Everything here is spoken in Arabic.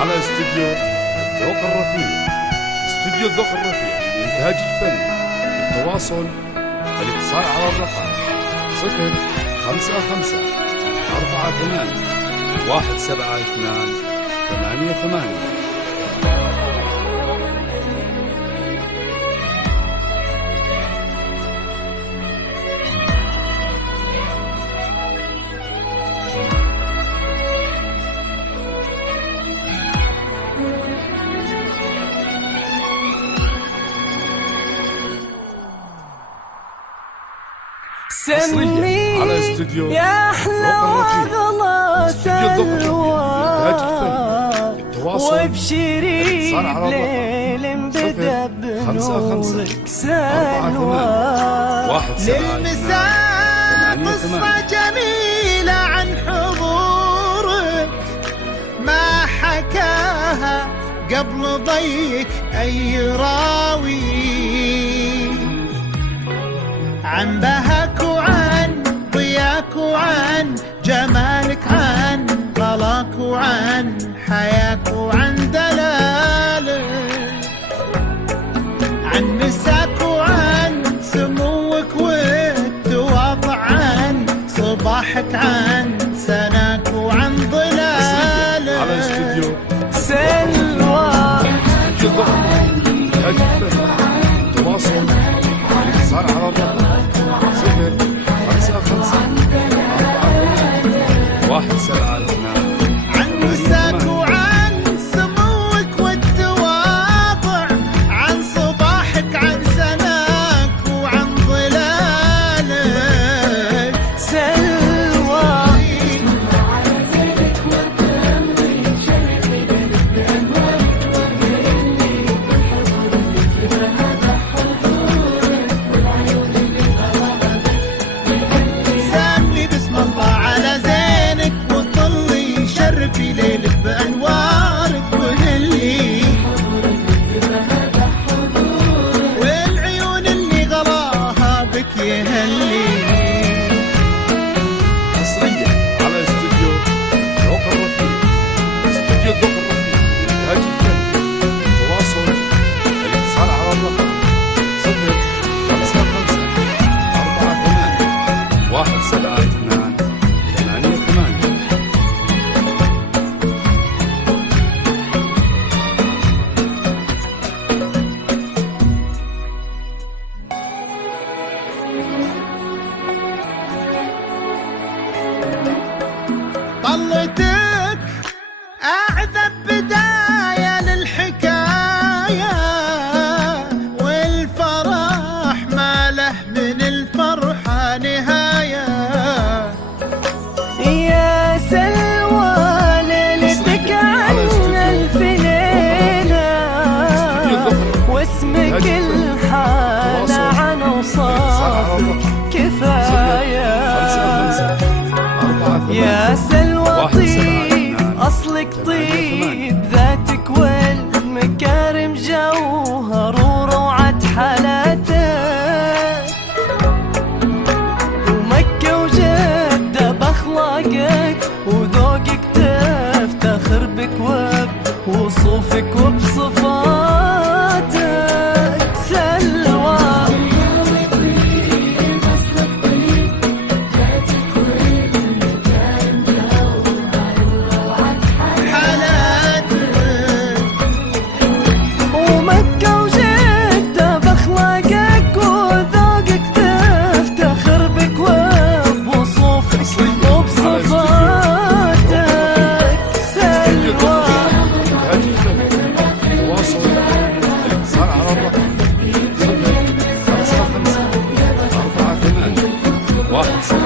على استوديو الذوق الرفيع. استوديو الذوق الرفيع للإنتاج الفني. للتواصل الاتصال على الرقم 055-48-172-88. سلمي على استوديو يا أحلى وأغلى سلوى وابشري بليل بدا بنورك سلوى للمساء قصة جميلة عن حضورك ما حكاها قبل ضيك أي راوي عن بهاك وعن ضياك وعن جمالك عن غلاك وعن حياك وعن دلالك عن نساك وعن سموك والتواضع عن صباحك عن سناك وعن ظلالك على استوديو سلوى تواصل الاتصال على الرقم 055-48-172. عن نساك وعن سموك والتواضع عن صباحك عن سناك وعن ظلالك سلوى سامي بسم الله على زينك وطلي شرفي ليلك بأنوارك وهلي والعيون اللي غلاها بك يهلي حصريا على استوديو الذوق الرفيع. استوديو الذوق الرفيع للإنتاج الفني. تواصل الاتصال على الرقم 055-48-172-88. طلتك أعذب بداية للحكاية والفرح ما له من الفرحة نهاية يا سلوى ليلتك عن ألف ليلة واسمك الحالة عن أوصافك كفاية يا سلوى طيب أصلك طيب ذاتك والمكارم جوهر وروعة حالاتك ومكة وجدة بأخلاقك وذوقك تفتخر بك وبوصوفك وبصفاتك سلوى حالاتك ومكة وجدة بأخلاقك وذوقك تفتخر بك وبوصوفك وبصفاتك سلوى تواصل الاتصال على الرقم 055-48-172.